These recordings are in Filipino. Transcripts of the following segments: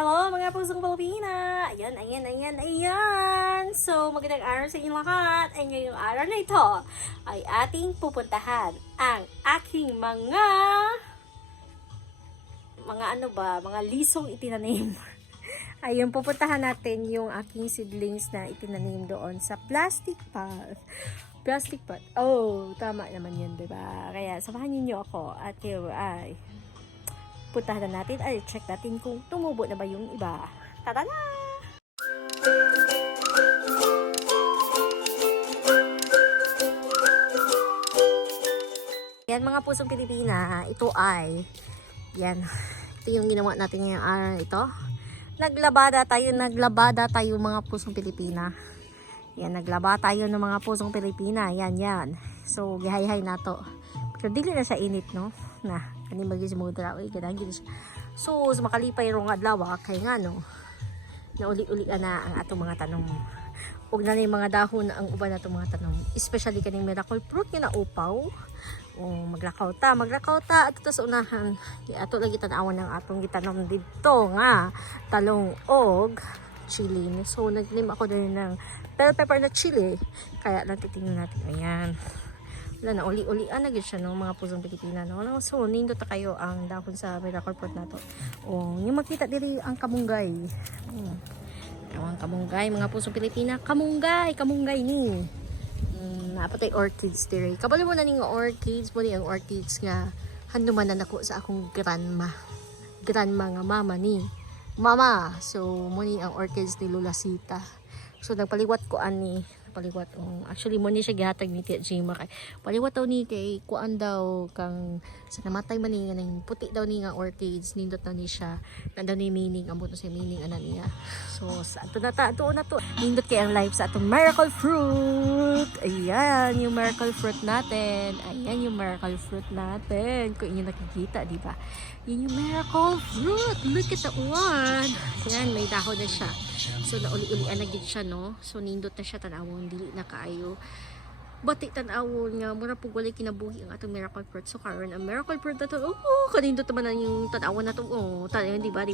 Hello mga pusong Pilipina! Ayan. So, magandang araw sa inyong lahat. Ay ngayong araw na ito ay ating pupuntahan ang aking mga mga lisong itinanim. Ayun, pupuntahan natin yung aking seedlings na itinanim doon sa plastic pot. Oh, tama naman yun, diba? Kaya samahan niyo ako at kayo ay puntahan na natin, ay check natin kung tumubo na ba yung iba. Tara na! Yan mga pusong Pilipina, ito yung ginawa natin ngayong araw ito. Naglabada tayo mga pusong Pilipina. Yan, naglaba tayo ng mga pusong Pilipina. Yan. So, gihay-hay na to. Pero dili na siya init, no? Na, kanimag yung simudra. Uy, ganagin siya. So, makalipay rong adlaw, kay nga, no? Nauli-uli na ang atong mga tanong. Huwag na yung mga dahon ang uban na itong mga tanong. Especially kaning miracle fruit nga na upaw. O, maglakaw ta. At ito sa unahan. Ato lagi tanawan ng atong gitanom dito nga. Talong og chili. So, naglim ako din ng bell pepper na chili. Kaya lang titingnan natin. Ayan. Wala na, uli-ulian na siya ng mga pusong Pilipina. No? So, nindot kayo ang dahon sa miracle fruit na to. O, yung makita diri ang kamunggay. Ang kamunggay, mga pusong Pilipina. Kamunggay ni. Napatay orchids diri. Kabalo mo na ning orchids. Muli ang orchids nga handuman na nako sa akong grandma. Grandma nga mama ni. Mama. So, muli ang orchids ni Lola Sita. So, nagpaliwat ko ani. Actually, mo ni siya gihatag ni Tia Jima kay paliwat daw ni kay kuan daw kang sa namatay man ni nga puti daw ni nga orchids nindot daw ni siya na daw ni meaning amot sa meaning ana niya. So sa ato na to nindot kay ang live sa atong miracle fruit. Ayan yung miracle fruit natin. Kung inyo nakikita, di ba? Yun yung miracle fruit. Look at that one. Ayan, may dahon na siya. So nauli-ulian na gid siya, no? So nindot na siya tanawon dili na kaayo batik tan-awon nga mura pug walay kinabuhi ang atong miracle fruit. So karon ang miracle fruit na to, kanindot naman na yung tan-awon na to. Di ba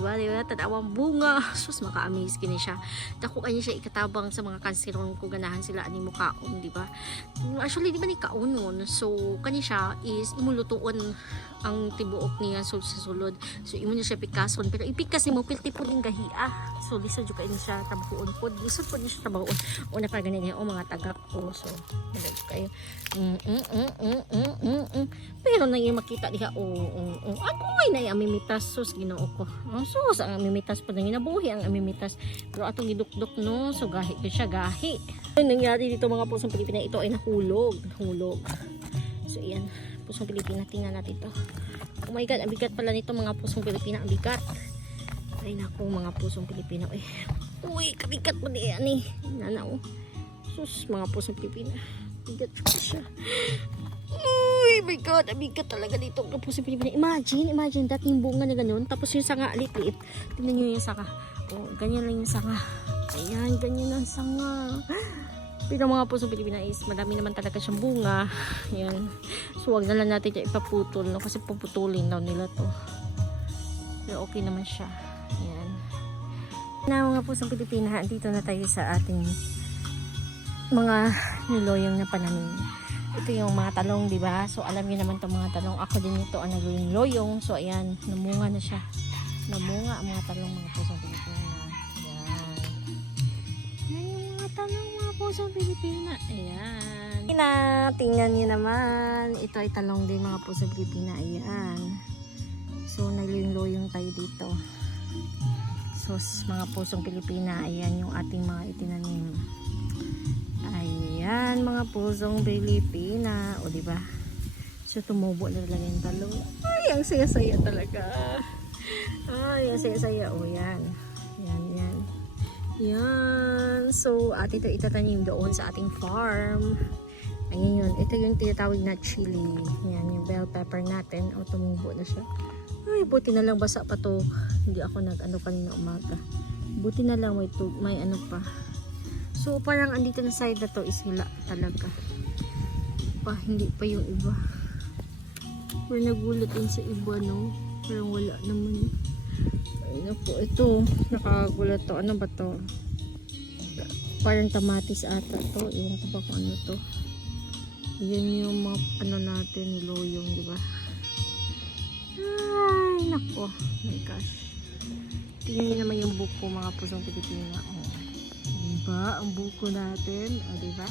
tan-awang bunga. Sus, maka-amaze kini siya. Dako kanya siya ikatabang sa mga kanseron ko ganahan sila ani mo kaon, di ba? Actually di ba ni kaonon. So kani siya is imulutuon ang tibuok niya sa sulod. So imo niya siya pikason, pero ipikas nimo pilti pud ning gahia. So lisod jud kay siya tabuon pod. Lisod pod siya tabuon. O nakagani niya mga tagak ko. So kayo. Pero na yung makita diha ako ay na amimitas sus Ginoo ko. Sus ang amimitas pa nang ginabuhi ang amimitas. Pero atong gidukdok, no. So gahi ko siya, gahi. Ano nangyari dito mga pusong Pilipina, ito ay nahulog. So iyan, pusong Pilipina, tingnan natin to. Oh my god, ang bigat pala nito mga pusong Pilipina, ang bigat. Ay naku mga pusong Pilipina. Uy, kabigat mo diyan eh. Nanaw. Sus mga pusong Pilipina. Bigat siya. Oh my god, bigat talaga dito ang pusong Pilipina. Imagine dating bunga na ganun, tapos yung sanga liit-liit. Tingnan nyo yung sanga. Ganyan lang yung sanga. Ayan, ganyan ang sanga. Pero mga pusong Pilipina is madami naman talaga siyang bunga. Ayan. So wag na lang natin siya ipaputol, no? Kasi puputulin daw nila to. Pero okay naman siya. Ayan. Na mga pusong Pilipina, dito na tayo sa ating mga niloyong na pananim. Ito yung mga talong, di ba? So alam niyo naman 'tong mga talong. Ako din ito ang nagloyong. So ayan, namunga na siya. Namunga ang mga talong, mga pusong Pilipina. Ayan. Ayan yung mga talong, mga pusong Pilipina. Ayan. Tingnan niyo naman. Ito ay talong din, mga pusong Pilipina. Ayan. So nagloyong tayo dito. So mga pusong Pilipina, ayan yung ating mga itinanim. Ayan mga pusong Pilipina. O diba? So tumubo na talaga yung talong. Ay, ang saya-saya talaga. Ay, ang saya-saya. O yan. Yan. So atin ito itatanim doon sa ating farm. Ayan yun. Ito yung tinatawag na chili. Yan yung bell pepper natin. O tumubo na siya. Ay, buti na lang basa pa to. Hindi ako nag-ano kanina umaga. Buti na lang may ano pa. So parang andito na side na to is wala talaga. Hindi pa yung iba. Pero nagulat din sa iba, no? Parang wala naman. Ay naku, ito. Nakagulat to. Ano ba to? Parang tamatis ata to. Iwan ko ba kung ano to. Yan yung mga ano natin, niloyong, di ba? Ay, nako. My gosh. Tingnan niyo naman yung buko, mga pusong Pilipina. Oh. Diba? Ang buko natin. O, diba?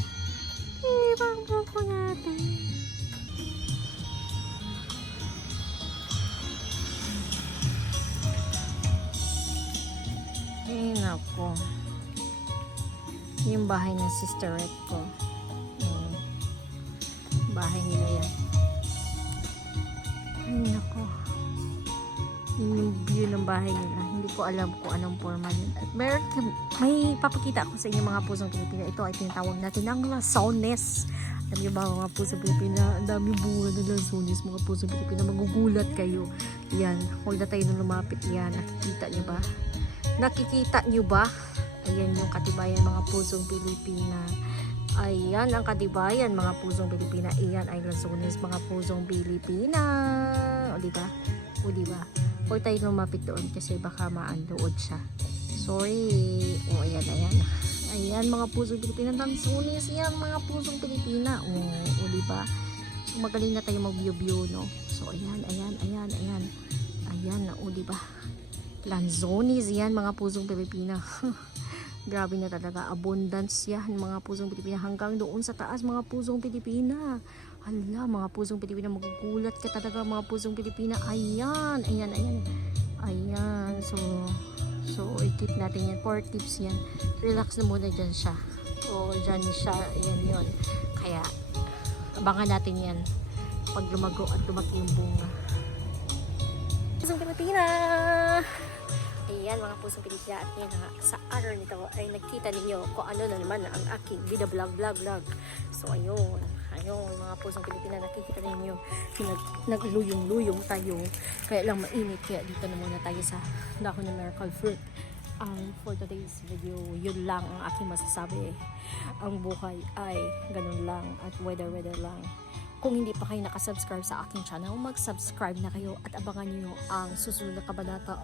Diba ang buko natin? Ay, nako. Yung bahay ng sister Red ko. Bahay nila yan. Ay, nako. Yun yung view ng bahay nila. Hindi ko alam kung anong forma yun. At may papakita ako sa inyo mga pusong Pilipina. Ito ay tinatawag natin ang lasones. Alam niyo ba mga pusong Pilipina? Ang daming bunga ng lasones mga pusong Pilipina. Magugulat kayo. Yan. Huwag na tayo nung lumapit yan. Nakikita niyo ba? Nakikita niyo ba? Ayan yung katibayan mga pusong Pilipina. Ayan ang katibayan mga pusong Pilipina. Ayan ay lasones mga pusong Pilipina. O diba? O diba? Huwag tayo lumapit doon kasi baka maandood siya. Sorry. O ayan, ayan. Ayan mga pusong Pilipina. Lasones yan mga pusong Pilipina. O diba? So magaling na tayo mag-view-view, no? So ayan, ayan, ayan, ayan. Ayan, o diba? Lanzones yan mga pusong Pilipina. Grabe na talaga. Abundance yan mga pusong Pilipina. Hanggang doon sa taas mga pusong Pilipina. Hala mga pusong Pilipina. Magugulat ka talaga mga pusong Pilipina. Ayan. Ayan. Ayan. Ayan. So i-keep natin yan. 4 tips yan. Relax na muna dyan siya. O dyan siya. Ayan yun. Kaya abangan natin yan. Pag lumago at lumaki yung bunga. Pusong Pilipina. Ayan mga pusong Pilipina at yan sa araw nito ay nagkita ninyo kung ano na naman ang aking vida vlog. So ayun mga pusong Pilipina, nakikita ninyo nagluyong-luyong tayo kaya lang mainit, kaya dito na muna tayo sa dahon ng miracle fruit. For today's video, yun lang ang aking masasabi. Ang buhay ay ganun lang at weather lang. Kung hindi pa kayo nakasubscribe sa aking channel, mag-subscribe na kayo at abangan nyo ang susunod na kabanata.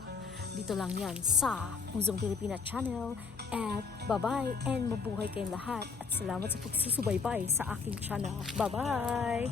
Dito lang yan sa Pusong Pilipina channel. At bye-bye and mabuhay kayong lahat. At salamat sa pagsusubaybay sa aking channel. Bye-bye!